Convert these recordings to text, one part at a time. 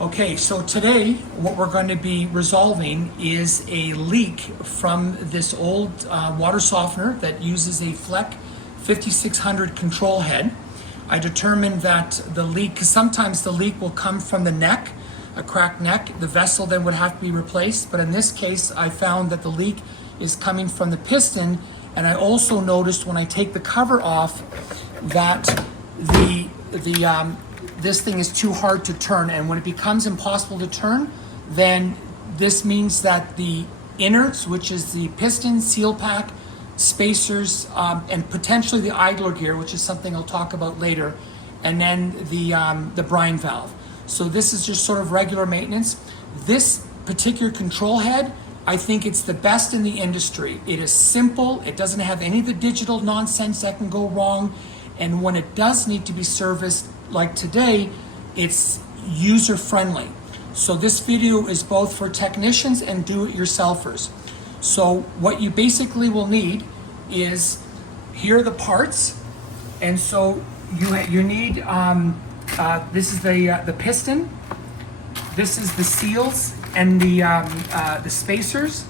Okay, so today what we're going to be resolving is a leak from this old water softener that uses a Fleck 5600 control head. I determined that the leak, because sometimes the leak will come from the neck, a cracked neck, the vessel then would have to be replaced, but in this case I found that the leak is coming from the piston, and I also noticed when I take the cover off that this thing is too hard to turn, and when it becomes impossible to turn, then this means that the innards, which is the piston, seal pack, spacers, and potentially the idler gear, which is something I'll talk about later, and then the brine valve. So this is just sort of regular maintenance. This particular control head, I think it's the best in the industry. It is simple, it doesn't have any of the digital nonsense that can go wrong, and when it does need to be serviced, like today, it's user-friendly. So this video is both for technicians and do-it-yourselfers. So what you basically will need is, here are the parts, and so you need, this is the piston, this is the seals and the spacers,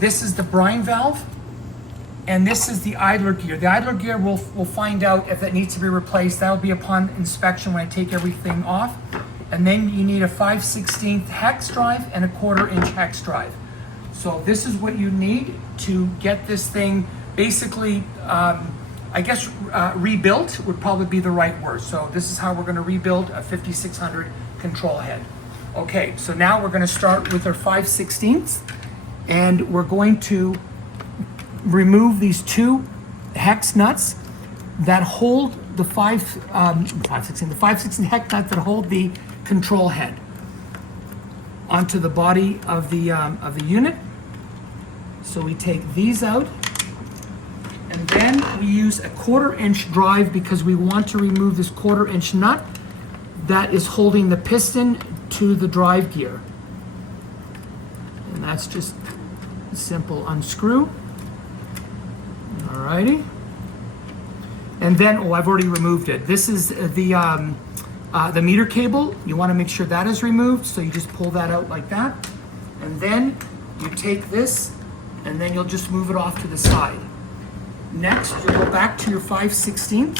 this is the brine valve, and this is the idler gear. The idler gear we'll find out if it needs to be replaced. That'll be upon inspection when I take everything off. And then you need a 5/16 hex drive and a 1/4-inch hex drive. So this is what you need to get this thing basically, I guess rebuilt would probably be the right word. So this is how we're gonna rebuild a 5600 control head. Okay, so now we're gonna start with our 5/16, and we're going to remove these two hex nuts that hold the 5/16 hex nuts that hold the control head onto the body of the unit. So we take these out, and then we use a 1/4-inch drive because we want to remove this 1/4-inch nut that is holding the piston to the drive gear. And that's just a simple unscrew. Alrighty, and then I've already removed it. This is the meter cable. You want to make sure that is removed, so you just pull that out like that, and then you take this, and then you'll just move it off to the side. Next, you'll go back to your 5/16,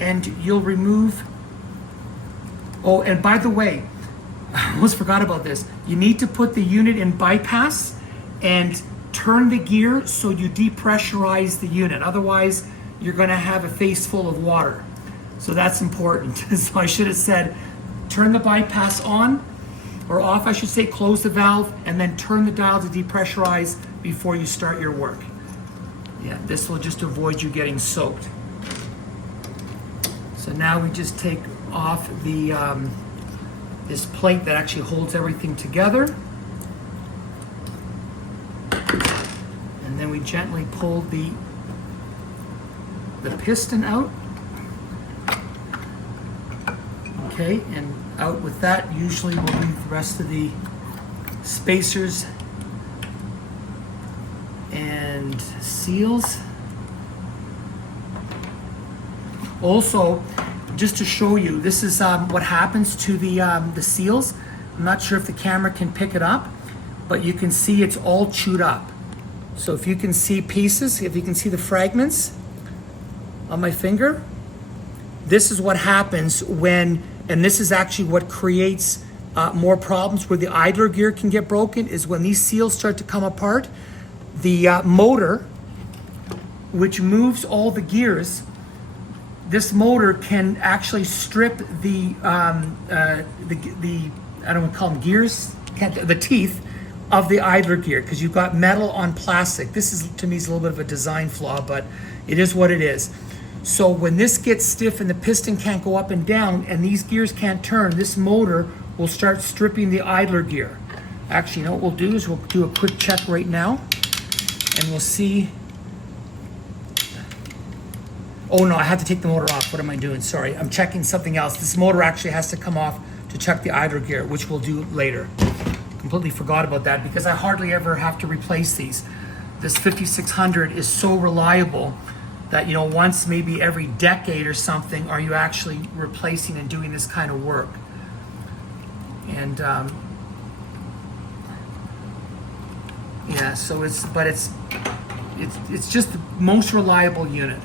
and you'll remove. Oh, and by the way, I almost forgot about this. You need to put the unit in bypass and turn the gear so you depressurize the unit. Otherwise, you're going to have a face full of water. So that's important. So I should have said, turn the bypass on, or off, I should say, close the valve, and then turn the dial to depressurize before you start your work. Yeah, this will just avoid you getting soaked. So now we just take off the this plate that actually holds everything together. And then we gently pull the piston out. Okay, and out with that, usually we'll leave the rest of the spacers and seals. Also, just to show you, this is what happens to the seals. I'm not sure if the camera can pick it up, but you can see it's all chewed up. So if you can see pieces, if you can see the fragments on my finger, this is what happens when, and this is actually what creates more problems where the idler gear can get broken, is when these seals start to come apart, the motor, which moves all the gears, this motor can actually strip the I don't want to call them gears, the teeth of the idler gear, because you've got metal on plastic. This is, to me, is a little bit of a design flaw, but it is what it is. So when this gets stiff and the piston can't go up and down and these gears can't turn, this motor will start stripping the idler gear. Actually, you know what we'll do is we'll do a quick check right now, and we'll see. Oh no, I have to take the motor off. What am I doing? Sorry, I'm checking something else. This motor actually has to come off to check the idler gear, which we'll do later. Completely forgot about that because I hardly ever have to replace these. This 5600 is so reliable that, you know, once maybe every decade or something are you actually replacing and doing this kind of work. And yeah, so it's just the most reliable unit.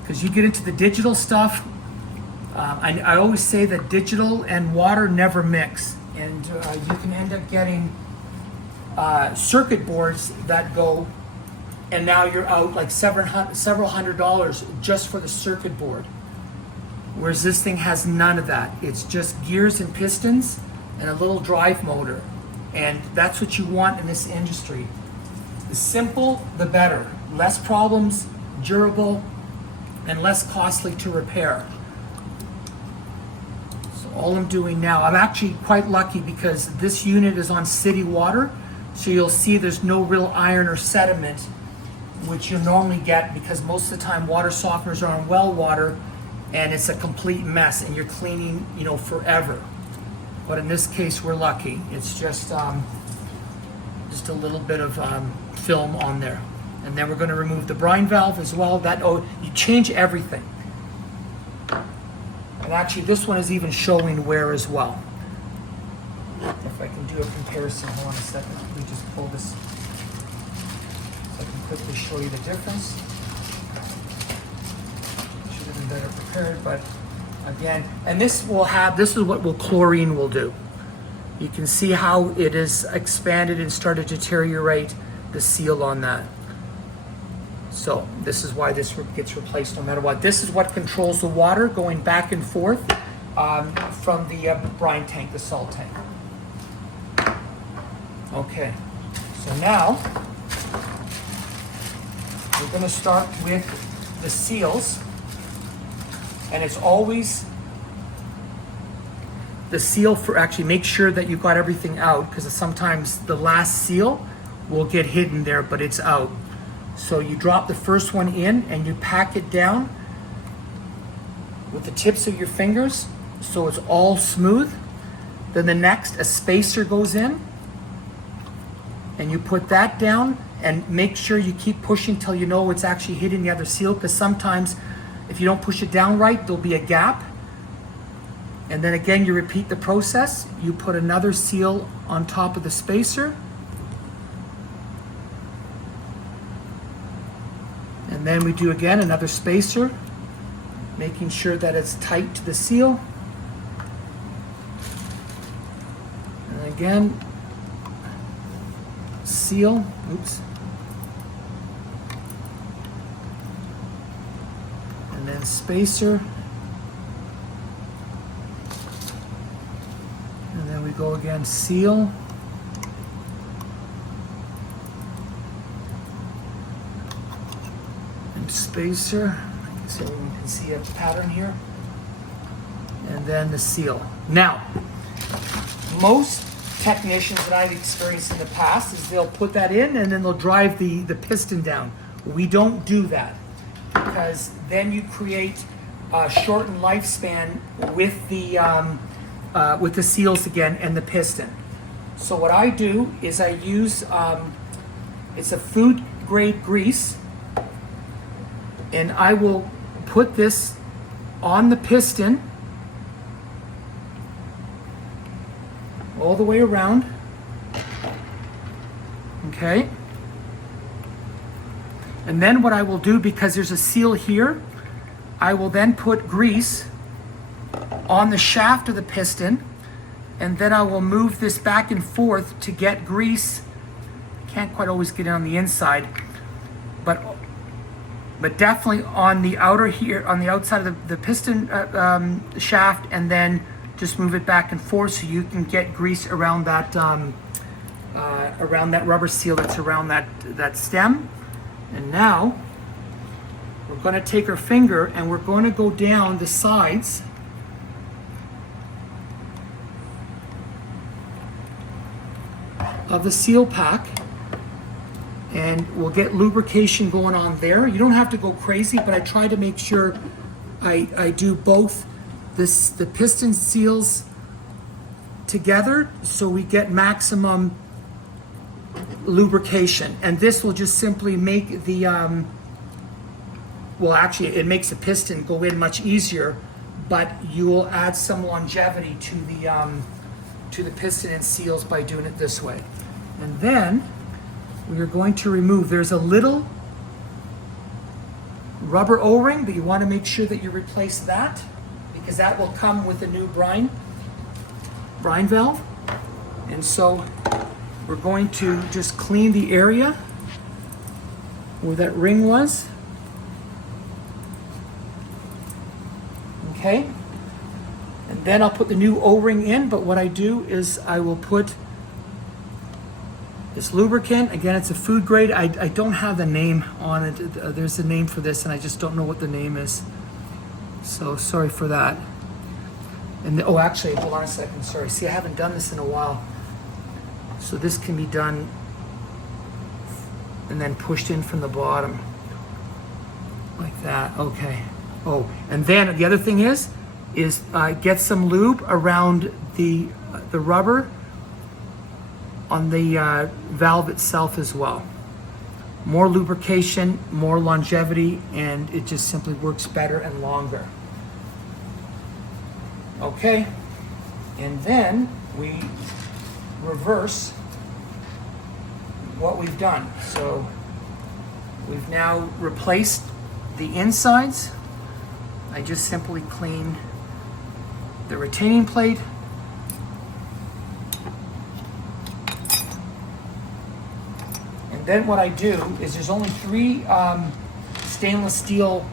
Because you get into the digital stuff, I always say that digital and water never mix, and you can end up getting circuit boards that go, and now you're out like several $100s just for the circuit board. Whereas this thing has none of that. It's just gears and pistons and a little drive motor. And that's what you want in this industry. The simple, the better. Less problems, durable, and less costly to repair. So all I'm doing now, I'm actually quite lucky because this unit is on city water. So you'll see there's no real iron or sediment, which you normally get because most of the time water softeners are on well water and it's a complete mess and you're cleaning, forever. But in this case, we're lucky. It's just a little bit of film on there. And then we're going to remove the brine valve as well. You change everything. And actually, this one is even showing wear as well. If I can do a comparison, hold on a second. Let me just pull this so I can quickly show you the difference. Should have been better prepared, but again, and this is what chlorine will do. You can see how it is expanded and started to deteriorate the seal on that. So this is why this gets replaced no matter what. This is what controls the water going back and forth from the brine tank, the salt tank. Okay, so now we're going to start with the seals. And it's always the seal for actually make sure that you've got everything out, because sometimes the last seal will get hidden there, but it's out. So you drop the first one in and you pack it down with the tips of your fingers so it's all smooth. Then the next, a spacer goes in and you put that down and make sure you keep pushing till you know it's actually hitting the other seal, because sometimes if you don't push it down right, there'll be a gap. And then again, you repeat the process. You put another seal on top of the spacer. And then we do again another spacer, making sure that it's tight to the seal. And again, seal, oops. And then spacer. And then we go again, seal. And spacer, so we can see a pattern here. And then the seal. Now, most technicians that I've experienced in the past is they'll put that in and then they'll drive the piston down. We don't do that, because then you create a shortened lifespan with the seals again and the piston. So what I do is I use it's a food grade grease, and I will put this on the piston all the way around. Okay. And then what I will do, because there's a seal here, I will then put grease on the shaft of the piston, and then I will move this back and forth to get grease. Can't quite always get it on the inside, but definitely on the outer here, on the outside of the piston shaft, and then just move it back and forth so you can get grease around that rubber seal that's around that stem. And now we're going to take our finger and we're going to go down the sides of the seal pack, and we'll get lubrication going on there. You don't have to go crazy, but I try to make sure I do both the piston seals together so we get maximum lubrication. And this will just simply make the well, actually it makes the piston go in much easier, but you will add some longevity to to the piston and seals by doing it this way. And then we are going to remove, there's a little rubber O-ring, but you want to make sure that you replace that because that will come with a new brine valve. And so we're going to just clean the area where that ring was. Okay. And then I'll put the new O-ring in, but what I do is I will put this lubricant. Again, it's a food grade. I don't have the name on it. There's a name for this and I just don't know what the name is. So sorry for that. And oh, actually, hold on a second. Sorry. See, I haven't done this in a while. So this can be done and then pushed in from the bottom like that. Okay. Oh, and then the other thing is get some lube around the rubber on the valve itself as well. More lubrication, more longevity, and it just simply works better and longer. Okay, and then we reverse what we've done. So we've now replaced the insides. I just simply clean the retaining plate. And then what I do is there's only 3 stainless steel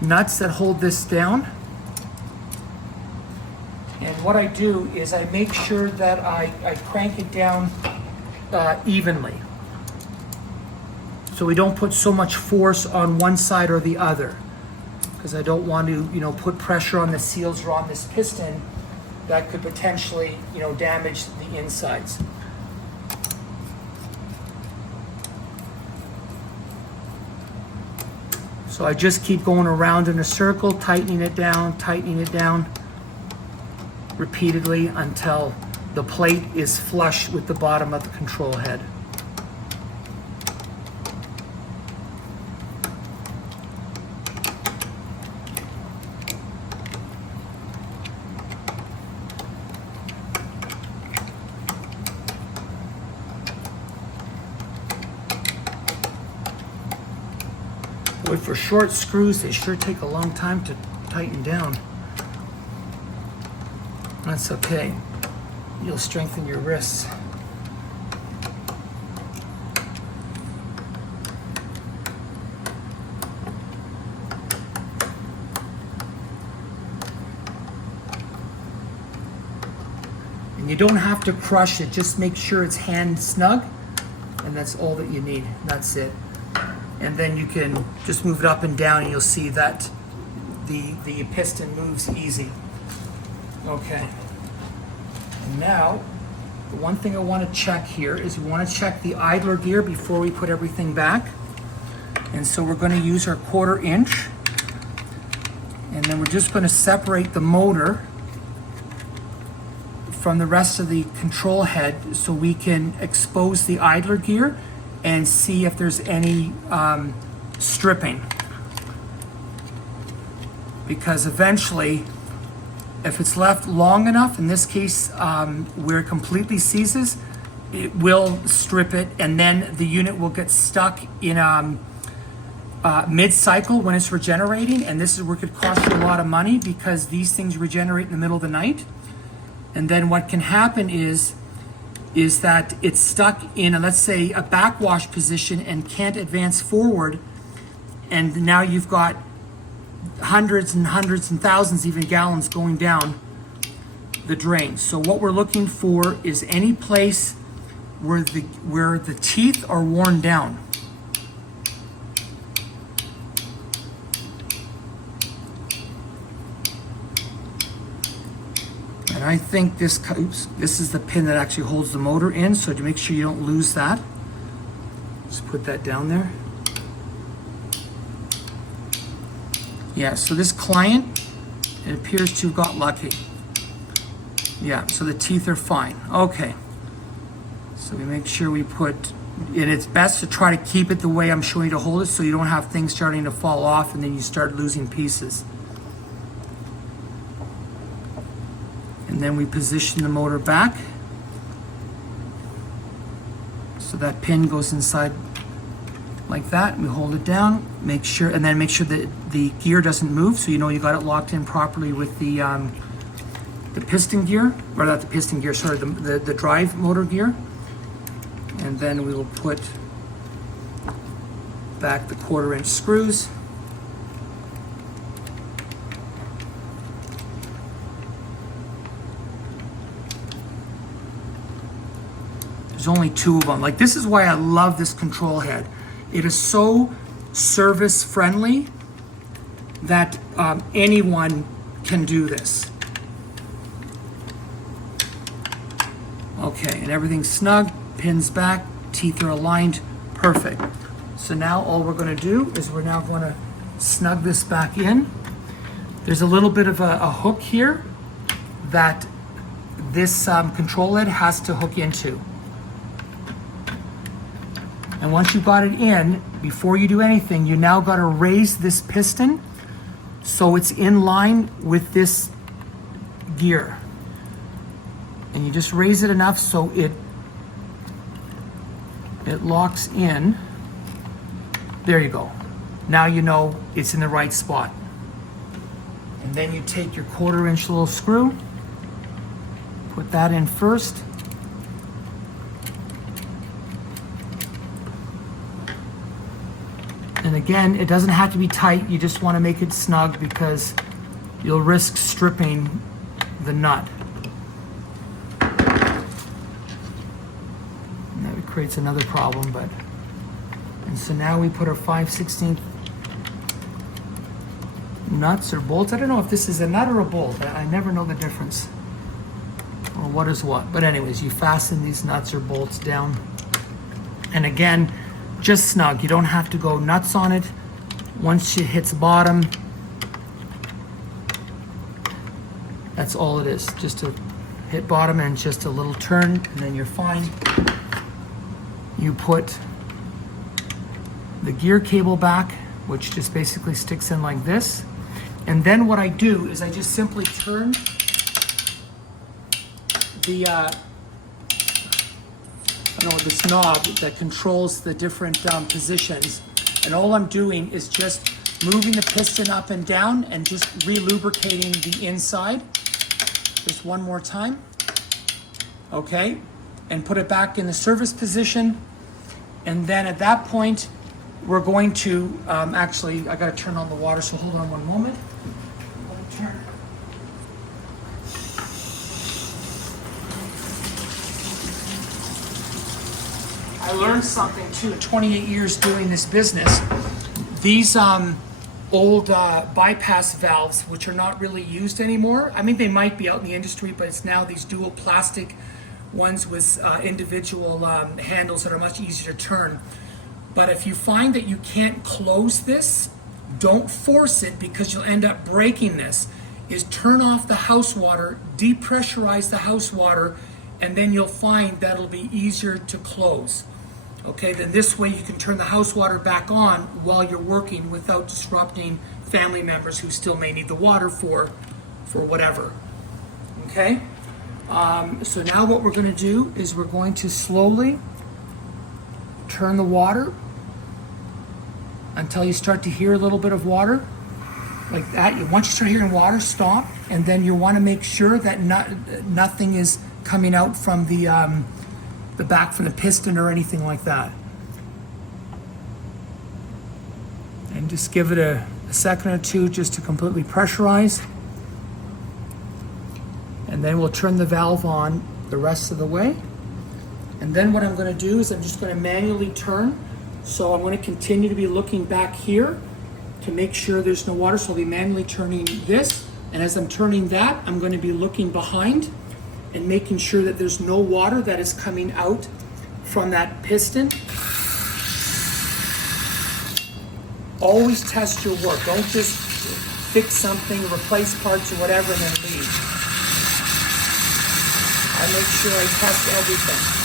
nuts that hold this down. And what I do is I make sure that I crank it down evenly. So we don't put so much force on one side or the other, because I don't want to, put pressure on the seals or on this piston that could potentially, damage the insides. So I just keep going around in a circle, tightening it down repeatedly until the plate is flush with the bottom of the control head. Boy, for short screws, they sure take a long time to tighten down. That's okay. You'll strengthen your wrists. And you don't have to crush it, just make sure it's hand snug, and that's all that you need. That's it. And then you can just move it up and down and you'll see that the piston moves easy. Okay. And now, the one thing I want to check here is we want to check the idler gear before we put everything back. And so we're going to use our 1/4 inch. And then we're just going to separate the motor from the rest of the control head so we can expose the idler gear and see if there's any stripping. Because eventually, if it's left long enough, in this case where it completely seizes, it will strip it, and then the unit will get stuck in mid-cycle when it's regenerating, and this is where it could cost you a lot of money because these things regenerate in the middle of the night. And then what can happen is that it's stuck in, let's say, a backwash position and can't advance forward, and now you've got hundreds and thousands, even gallons going down the drain. So what we're looking for is any place where the teeth are worn down. And I think this is the pin that actually holds the motor in, so to make sure you don't lose that, just put that down there. Yeah, so this client, it appears to have got lucky. Yeah, so the teeth are fine. Okay. So we make sure we put, and it's best to try to keep it the way I'm showing you to hold it so you don't have things starting to fall off and then you start losing pieces. And then we position the motor back so that pin goes inside like that. We hold it down, make sure that the gear doesn't move, so you know you got it locked in properly with the piston gear, or not the piston gear, sorry, the drive motor gear. And then we will put back the 1/4-inch screws. There's only 2 of them. Like, this is why I love this control head. It is so service friendly that anyone can do this. Okay, and everything's snug, pins back, teeth are aligned, perfect. So now all we're going to do is we're now going to snug this back in. There's a little bit of a hook here that this control head has to hook into. And once you got it in, before you do anything, you now got to raise this piston so it's in line with this gear. And you just raise it enough so it locks in. There you go. Now you know it's in the right spot. And then you take your 1/4-inch little screw, put that in first. And again, it doesn't have to be tight, you just want to make it snug because you'll risk stripping the nut. And that creates another problem, but... And so now we put our 5/16 nuts or bolts. I don't know if this is a nut or a bolt. I never know the difference, or what is what. But anyways, you fasten these nuts or bolts down. And again, just snug. You don't have to go nuts on it. Once it hits bottom, that's all it is. Just to hit bottom and just a little turn, and then you're fine. You put the gear cable back, which just basically sticks in like this. And then what I do is I just simply turn this knob that controls the different positions, and all I'm doing is just moving the piston up and down and just re-lubricating the inside. Just one more time. Okay, and put it back in the service position. And then at that point, we're going to, actually, I gotta turn on the water, so hold on one moment. I'm gonna turn. I learned something too, 28 years doing this business. These old bypass valves, which are not really used anymore. I mean, they might be out in the industry, but it's now these dual plastic ones with individual handles that are much easier to turn. But if you find that you can't close this, don't force it because you'll end up breaking this. Is turn off the house water, depressurize the house water, and then you'll find that it'll be easier to close. Okay, then this way you can turn the house water back on while you're working without disrupting family members who still may need the water for whatever. Okay, so now what we're going to do is we're going to slowly turn the water until you start to hear a little bit of water like that. Once you start hearing water, stop, and then you want to make sure that nothing is coming out from the back from the piston or anything like that. And just give it a second or two just to completely pressurize. And then we'll turn the valve on the rest of the way. And then what I'm going to do is I'm just going to manually turn. So I'm going to continue to be looking back here to make sure there's no water. So I'll be manually turning this. And as I'm turning that, I'm going to be looking behind and making sure that there's no water that is coming out from that piston. Always test your work. Don't just fix something, replace parts or whatever and then leave. I make sure I test everything.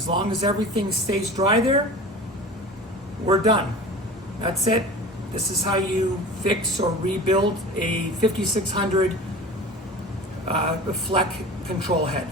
As long as everything stays dry there, we're done. That's it. This is how you fix or rebuild a 5600 Fleck control head.